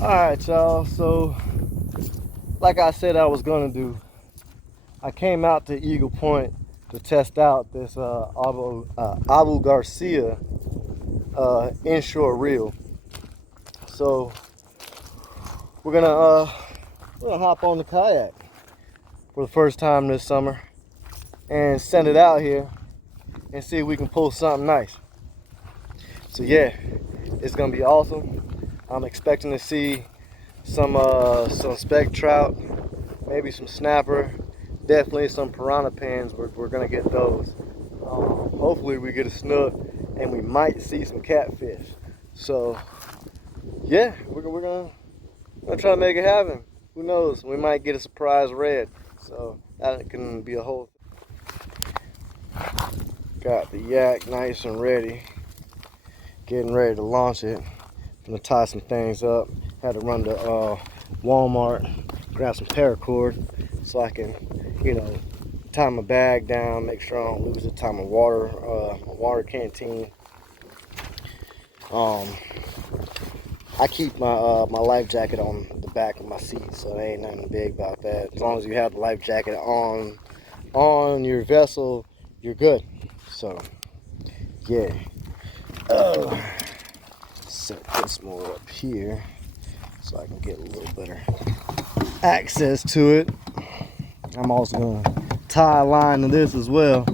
Alright, y'all, so like I said I was gonna do, I came out to Eagle Point to test out this Abu Garcia inshore reel. So we're gonna hop on the kayak for the first time this summer and send it out here and see if we can pull something nice. So yeah, it's gonna be awesome. I'm expecting to see some speck trout, maybe some snapper, definitely some piranha pins. We're gonna get those. Hopefully we get a snook, and we might see some catfish. So yeah, we're gonna try to make it happen. Who knows? We might get a surprise red. So that can be a whole. Got the yak nice and ready, getting ready to launch it. Gonna tie some things up. Had to run to Walmart, grab some paracord so I can, tie my bag down, make sure I don't lose it. Tie my water canteen. I keep my life jacket on the back of my seat, so there ain't nothing big about that. As long as you have the life jacket on your vessel, you're good. So yeah. Set this more up here so I can get a little better access to it. I'm also gonna tie a line to this as well.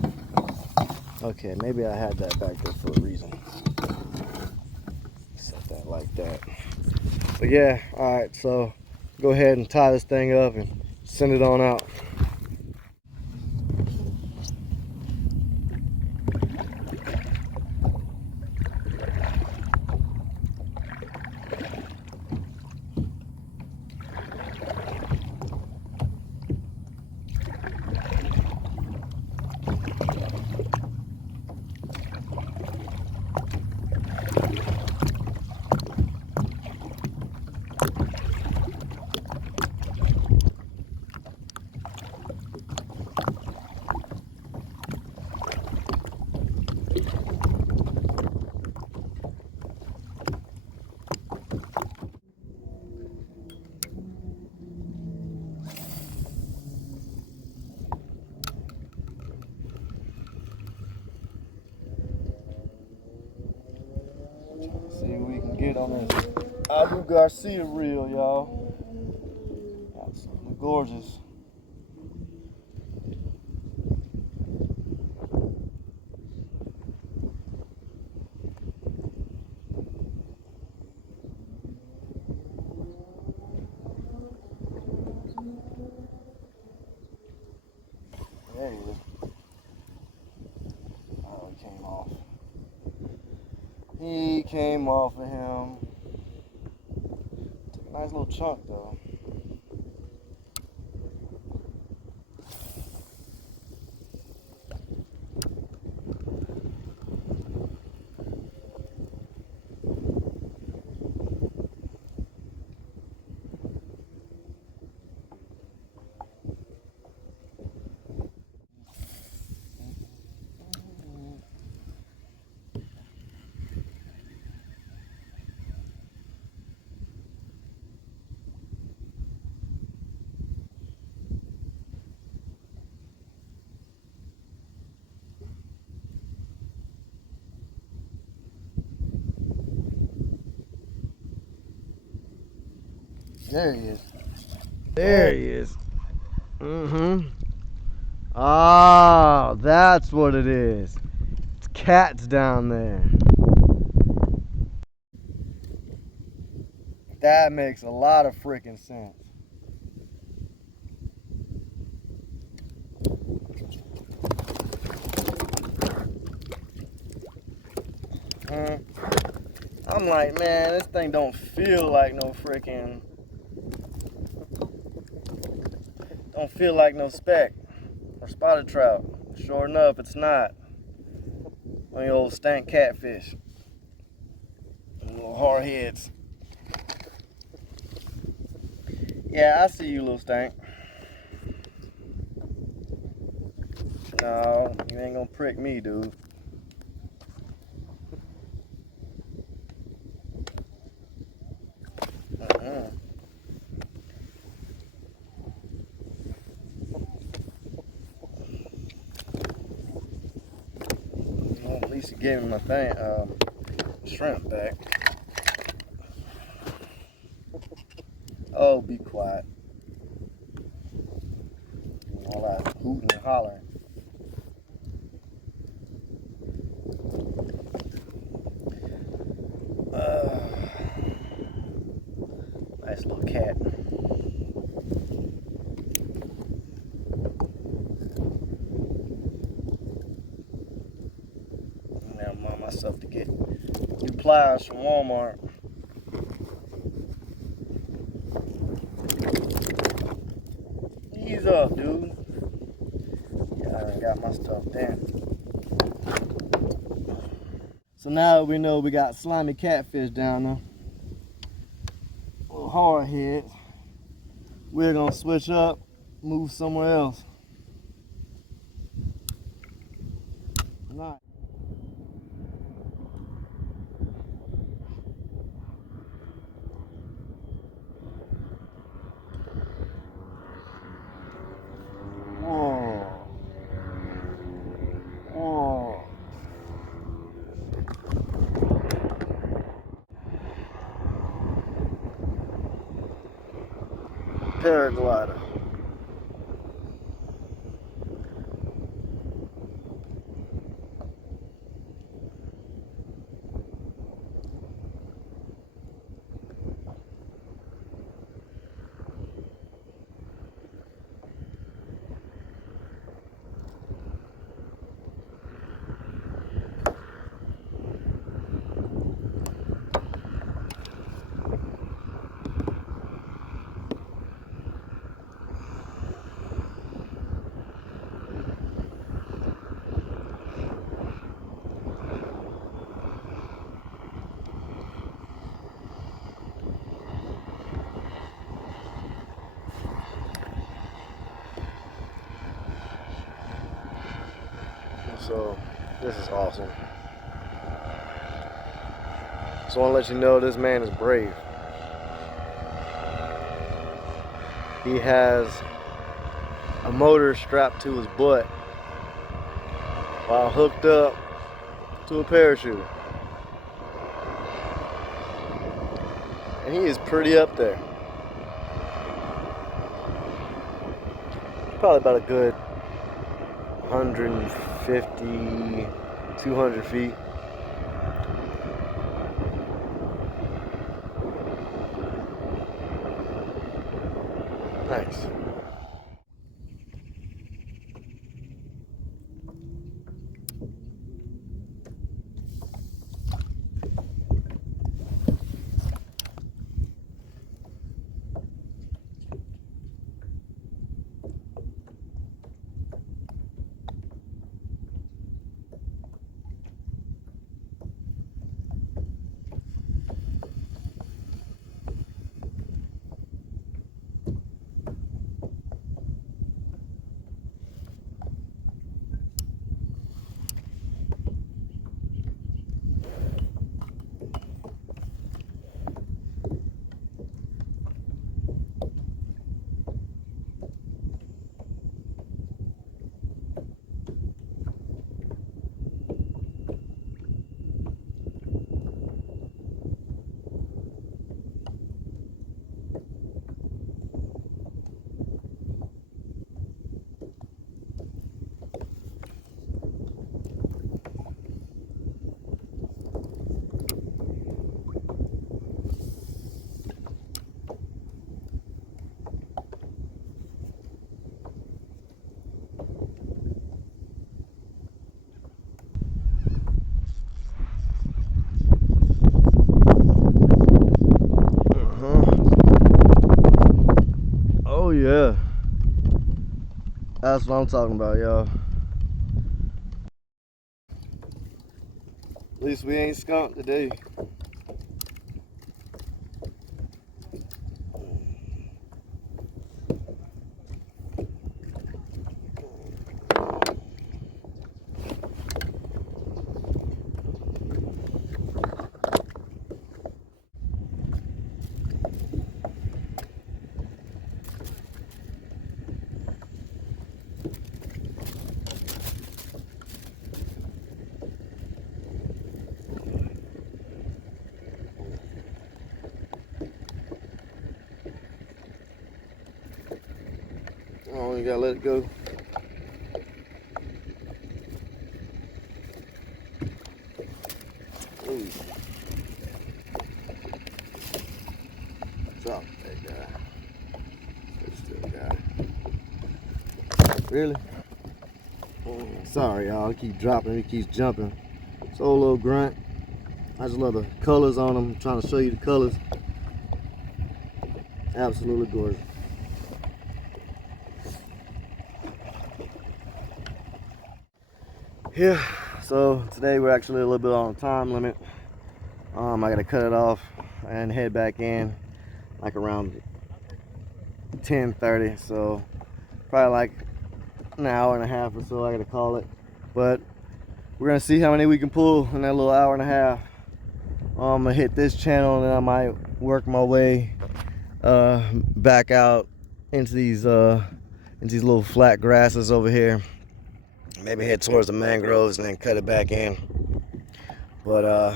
Okay, maybe I had that back there for a reason. Set that like that. But yeah, alright, so go ahead and tie this thing up and send it on out. See what we can get on this Abu Garcia reel, y'all. Absolutely gorgeous. There he is. Oh, he came off. He came off of him. Took a nice little chunk though. There he is. There he is. Oh, that's what it is. It's cats down there. That makes a lot of freaking sense. I'm like, man, this thing don't feel like no freaking, don't feel like no speck or spotted trout. Sure enough, it's not. One of the old stank catfish. Little hard heads. Yeah, I see you, little stank. No, you ain't gonna prick me, dude. gave me my thing, shrimp back. Oh, be quiet. All that hooting and hollering. Nice little cat. Now I'm on myself to get new pliers from Walmart. Ease up, dude. Yeah, I done got my stuff down. So now we know we got slimy catfish down there. Little hard heads. We're gonna switch up, move somewhere else. Nice. Whoa. Whoa. Paraglider. So this is awesome. Just want to let you know this man is brave. He has a motor strapped to his butt while hooked up to a parachute. And he is pretty up there. Probably about a good 150, 200 feet. Nice. Oh yeah. That's what I'm talking about, y'all. At least we ain't skunked today. on, you gotta let it go. Ooh. Drop that guy. Still guy. Really? Sorry, y'all. I keep dropping. He keeps jumping. It's old little grunt. I just love the colors on him. I'm trying to show you the colors. Absolutely gorgeous. Yeah, so today we're actually a little bit on a time limit. I gotta cut it off and head back in like around 10:30. So probably like an hour and a half or so I gotta call it. But we're gonna see how many we can pull in that little hour and a half. I'm gonna hit this channel and then I might work my way back out into these little flat grasses over here. Maybe head towards the mangroves and then cut it back in. But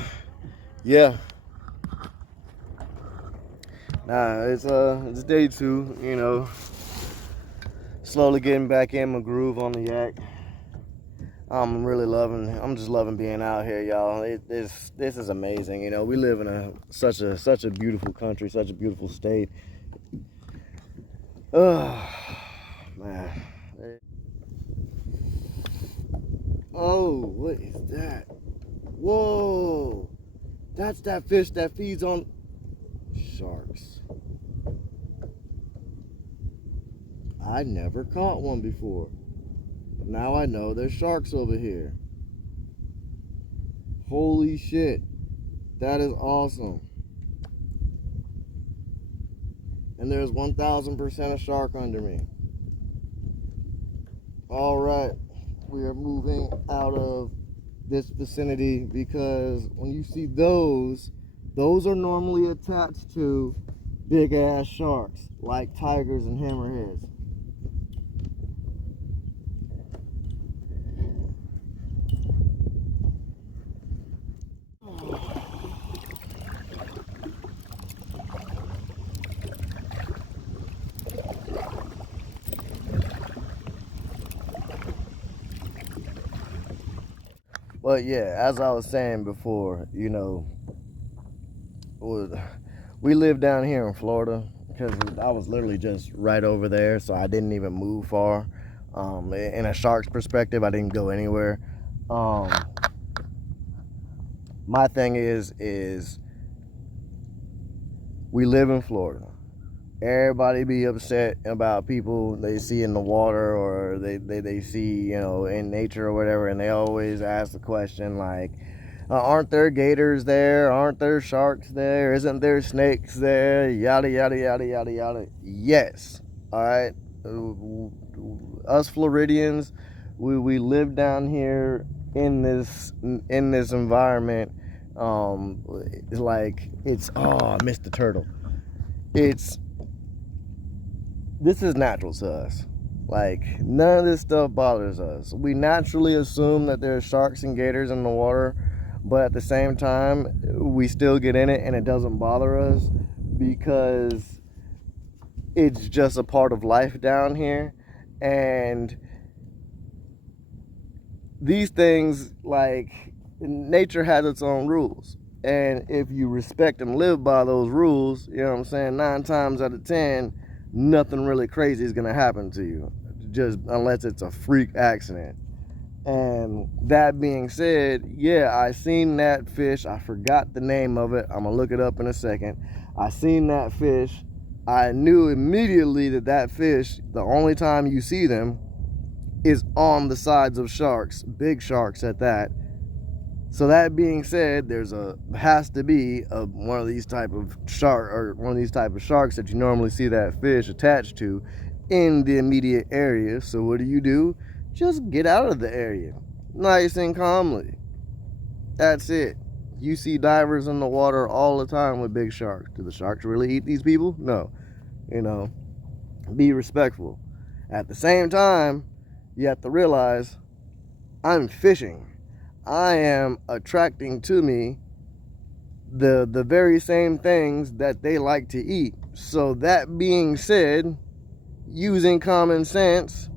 yeah. Nah, it's day 2, you know. Slowly getting back in my groove on the yak. I'm just loving being out here, y'all. This is amazing. You know, we live in such a beautiful country, such a beautiful state. Oh man. Oh, what is that? Whoa! That's that fish that feeds on sharks. I never caught one before. But now I know there's sharks over here. Holy shit. That is awesome. And there's 1000% a shark under me. Alright. We are moving out of this vicinity because when you see those are normally attached to big ass sharks like tigers and hammerheads. But yeah, as I was saying before, you know, we live down here in Florida because I was literally just right over there, so I didn't even move far. In a shark's perspective, I didn't go anywhere. My thing is we live in Florida. Everybody be upset about people they see in the water or they see, you know, in nature or whatever, and they always ask the question like, aren't there gators there? Aren't there sharks there? Isn't there snakes there? Yada, yada, yada, yada, yada. Yes. All right. Us Floridians, we live down here in this environment. Like it's, oh, I missed the turtle. This is natural to us. Like, none of this stuff bothers us. We naturally assume that there's sharks and gators in the water, but at the same time, we still get in it and it doesn't bother us because it's just a part of life down here. And these things, like, nature has its own rules. And if you respect and live by those rules, you know what I'm saying, 9 times out of 10, nothing really crazy is gonna happen to you, just unless it's a freak accident. And that being said, yeah, I seen that fish. I forgot the name of it. I'm gonna look it up in a second. I seen that fish. I knew immediately that fish, the only time you see them is on the sides of sharks, big sharks at that. So that being said, has to be one of these type of sharks that you normally see that fish attached to in the immediate area. So what do? Just get out of the area, nice and calmly. That's it. You see divers in the water all the time with big sharks. Do the sharks really eat these people? No. You know, be respectful. At the same time, you have to realize I'm fishing. I am attracting to me the very same things that they like to eat. So that being said, using common sense,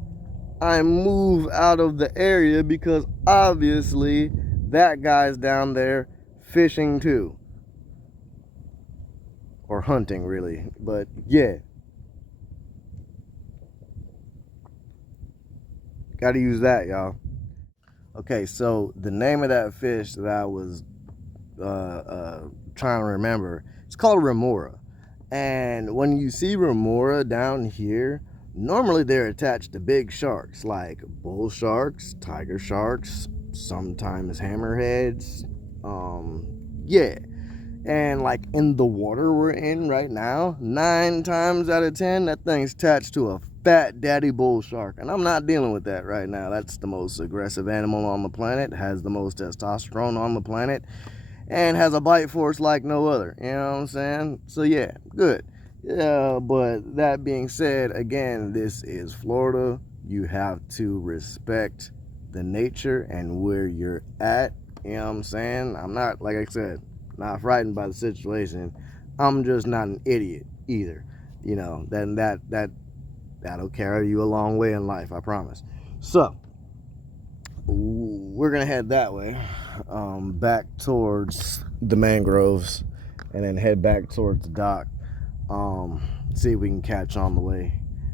I move out of the area because obviously that guy's down there fishing too. Or hunting, really. But yeah. Gotta use that, y'all. Okay, so the name of that fish that I was trying to remember, it's called remora. And when you see remora down here, normally they're attached to big sharks like bull sharks, tiger sharks, sometimes hammerheads. Yeah. And like in the water we're in right now, 9 times out of 10, that thing's attached to a fat daddy bull shark. And I'm not dealing with that right now. That's the most aggressive animal on the planet, has the most testosterone on the planet, and has a bite force like no other. You know what I'm saying? So yeah, good. Yeah, but that being said, again, this is Florida. You have to respect the nature and where you're at. You know what I'm saying? I'm not, like I said, not frightened by the situation. I'm just not an idiot either. You know, then that'll carry you a long way in life, I promise. So we're gonna head that way, back towards the mangroves, and then head back towards the dock. See if we can catch on the way,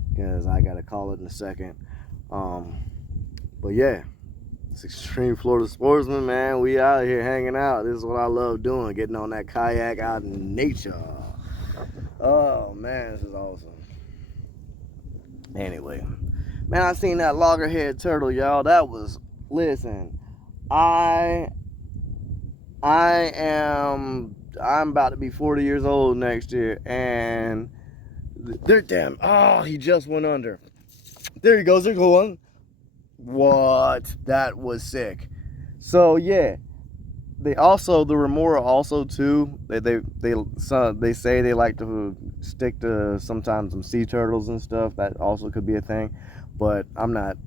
because I gotta call it in a second. But yeah, it's Extreme Florida Sportsman, man. We out here hanging out. This is what I love doing, getting on that kayak out in nature. Oh man, this is awesome. Anyway, man, I seen that loggerhead turtle, y'all. That was, listen, I'm about to be 40 years old next year, and they're damn. Oh, he just went under. There he goes. They're going. What? That was sick. So yeah, the remora also too. They say they like to stick to sometimes some sea turtles and stuff. That also could be a thing, but I'm not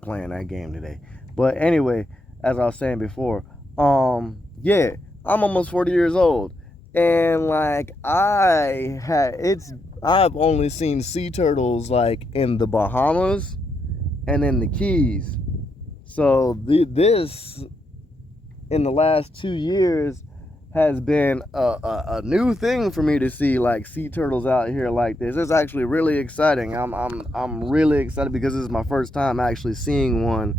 playing that game today. But anyway, as I was saying before, yeah, I'm almost 40 years old, and like I've only seen sea turtles like in the Bahamas and in the Keys. So this in the last 2 years has been a new thing for me to see, like sea turtles out here like this. It's actually really exciting. I'm really excited because this is my first time actually seeing one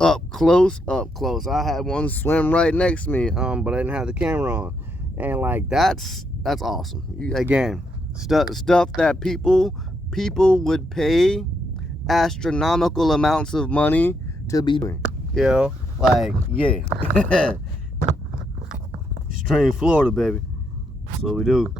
up close. I had one swim right next to me, but I didn't have the camera on, and like that's awesome. Again, stuff that people would pay astronomical amounts of money to be doing. You know, like yeah. Extreme Florida, baby. That's what we do.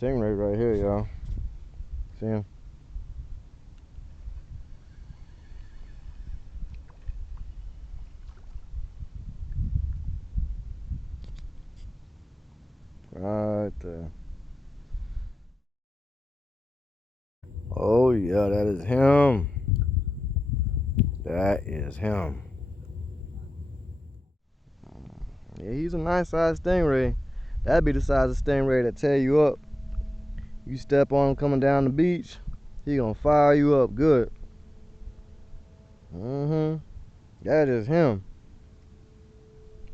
Stingray right here, y'all. See him? Right there. Oh yeah, that is him. That is him. Yeah, he's a nice sized stingray. That'd be the size of stingray that tear you up. You step on him coming down the beach, he gonna fire you up good. That is him.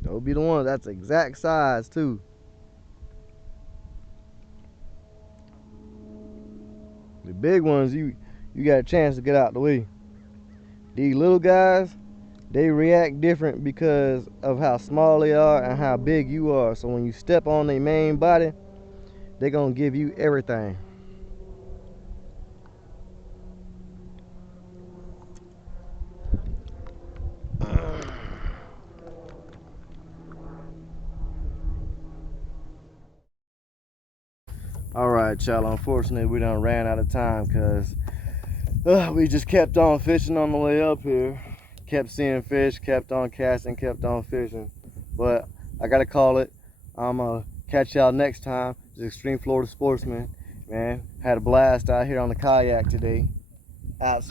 They'll be the one. That's exact size too. The big ones, you got a chance to get out the way. These little guys, they react different because of how small they are and how big you are. So when you step on their main body, they're gonna give you everything. All right, y'all. Unfortunately, we done ran out of time because we just kept on fishing on the way up here. Kept seeing fish, kept on casting, kept on fishing. But I gotta call it. I'm gonna catch y'all next time. This is Extreme Florida Sportsman, man. Had a blast out here on the kayak today. Outside.